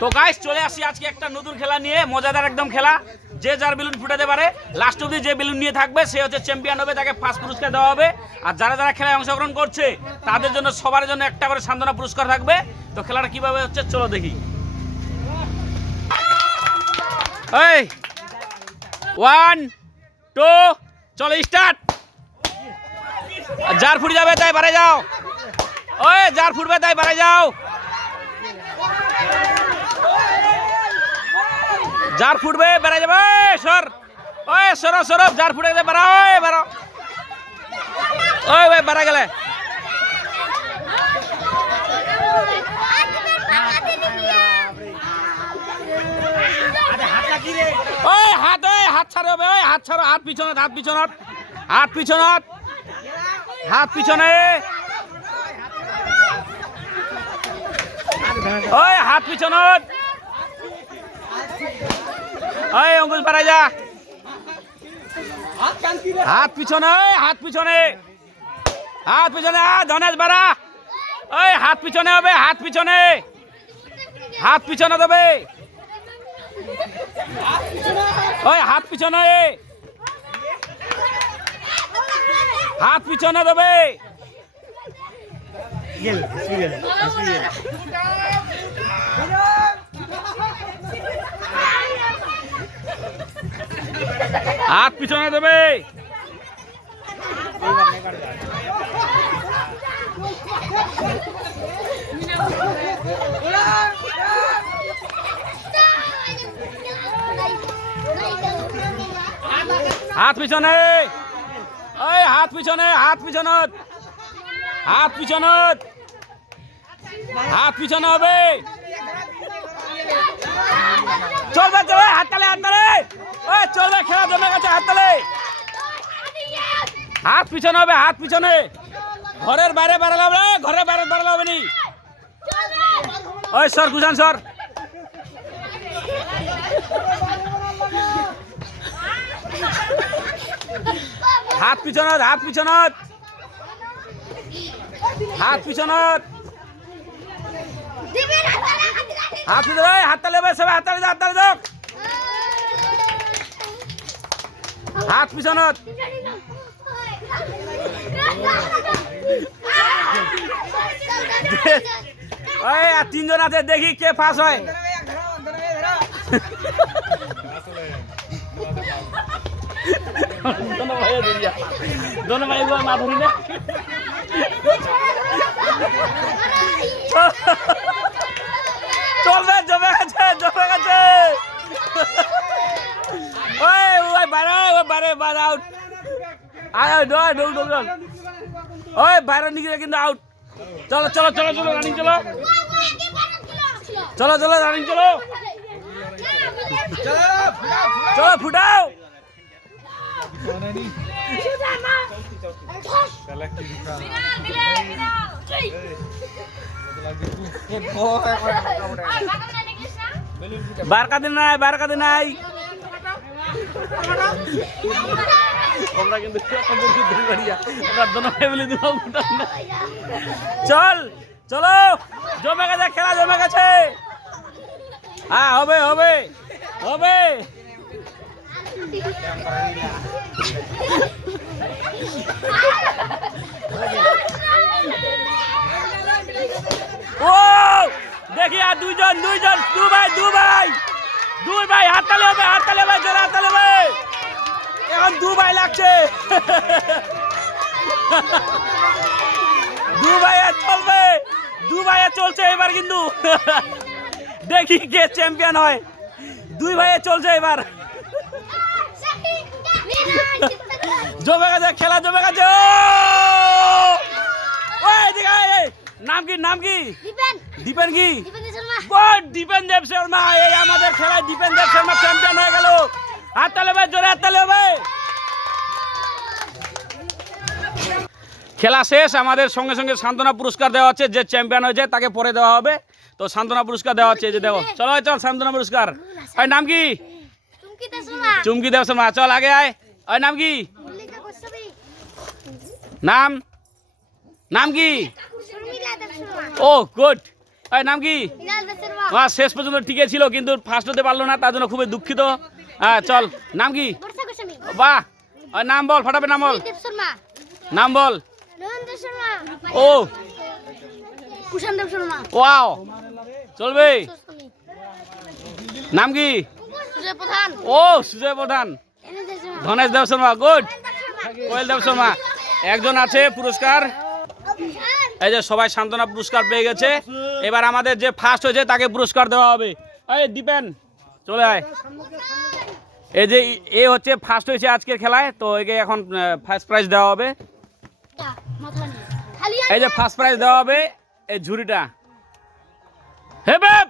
তো গাইস চলে আসি আজকে একটা নতুন খেলা নিয়ে, মজাদার একদম খেলা। যে যার বেলুন ফুটাতে পারে, লাস্ট অবধি যে বেলুন নিয়ে থাকবে সে হচ্ছে চ্যাম্পিয়ন হবে, তাকে ফার্স্ট পুরস্কার দেওয়া হবে। আর যারা যারা খেলায় অংশগ্রহণ করছে তাদের জন্য সবার জন্য একটা করে সান্ত্বনা পুরস্কার থাকবে। তো খেলাটা কিভাবে হচ্ছে চলো দেখি। এই 1 2 চলো স্টার্ট। যার ফুটে যাবে তাই বাড়ে যাও। ওই যার ফুটবে তাই বাড়ে যাও। যার ফুটবে বেড়ে যাবে। সর ওই সরো সরো, যার ফুটে যাবে বেড়া। ওই বেড়ো ওই ভাই বেড়া গেলে। ওই হাত ছাড়ো, ওই হাত ছাড়ো, হাত পিছনত, হাত পিছনত, হাত পিছনত, হাত পিছনে। ওই হাত পিছনত। ওই অঙ্কুশ বাড়াই যা। হাত পিছনে, হাত পিছনে, হাত পিছনে। ধনেশ বাড়া। ওই হাত পিছনে হবে, হাত পিছনে, হাত পিছনে দেবে। ওই হাত পিছনে, হাত পিছনে দেবে। হাত পিছনে দেবে। হাত পিছনে। ওই হাত পিছনে, হাত পিছনত, হাত পিছনত, হাত পিছনে হবে। চলবে চলবে, হাত তালে, হাত তালে। ওই চলবে, খেলা জমে গেছে, হাত তালে। হাত পিছনে হবে, হাত পিছনে। ঘরের বাইরে বেড়ালে হবে, ঘরের বাইরে বেড়ালে হবে নি। ওই সর গুজান সর। হাত পিছনত, হাত পিছনত, হাত পিছনত, হাত পিছনে। হাত তালে হবে সবাই, হাত তালে যাও, হাত তালে যাও। হাত পিছনত। ওই আর তিনজন আছে, দেখি কে ফাঁস হয়। দোনো ভাই মা ধরি না। চলবে, জমে গেছে, জমে গেছে। ওই ওই বাইরে, ওই বাইরে, বাইরে আউট। ওই বাইরে নিয়ে কিন্তু আউট। চলো চলো চলো চলো, রানিং চলো, চলো চলো রানিং চলো, চলো ফুটাও। বারকা দিন নাই, বারকা দিন নাই। চল চলো, জমে গেছে খেলা, জমে গেছে। হ্যাঁ হবে হবে হবে। ও দেখি আর দুইজন, দুইজন, দু ভাই, দু ভাই, দুই ভাই। হাত তালে হবে, হাত তালে হবে, জোরে হাত তালে হবে। এখন দু ভাই লাগছে। দু ভাইয়ে চলবে, দু ভাইয়ে চলছে এবার কিন্তু। দেখি কে চ্যাম্পিয়ন হয়। দুই ভাইয়ে চলছে এবার। জমে গেছে খেলা, জমে গেছে। নাম কি, নাম কি? দীপেন কি? দীপেন দেব শর্মা। এই আমাদের খেলায় দীপেন দেব শর্মা চ্যাম্পিয়ন হয়ে গেল। হাত তালে হবে, জোরে হাত তালে হবে। খেলা শেষ, আমাদের সঙ্গে সঙ্গে সান্ত্বনা পুরস্কার দেওয়া হচ্ছে। যে চ্যাম্পিয়ন হয়েছে তাকে পরে দেওয়া হবে। তো সান্ত্বনা পুরস্কার দেওয়া হচ্ছে, যে দেখো। চলো চল, সান্ত্বনা পুরস্কার। ওই নাম কি? চুমকি দেব শর্মা। চল আগে আয়। ওই নাম কি? নাম, নাম কি? ও গুড। এই নাম কি? শেষ পর্যন্ত টিকে ছিল কিন্তু ফার্স্ট হতে পারলো না, তার জন্য খুবই দুঃখিত। হ্যাঁ চল, নাম কি? বাহ, ওই নাম বল, ফটাফট নাম বল, নাম বল। ও ওয়াও, চলবে। নাম কি? ও সুজয় প্রধান, ধনেশ দেব শর্মা, গুড। কোয়েল দেব শর্মা, একজন আছে পুরস্কার। এই যে সবাই সান্ত্বনা পুরস্কার পেয়ে গেছে। এবার আমাদের যে ফার্স্ট হয়েছে তাকে পুরস্কার দেওয়া হবে। এই দীপেন চলে আয়। এই যে এ হচ্ছে ফার্স্ট হয়েছে আজকের খেলায়, তো একে এখন ফার্স্ট প্রাইজ দেওয়া হবে। এই যে ফার্স্ট প্রাইজ দেওয়া হবে এই ঝুড়িটা। হে বাপ,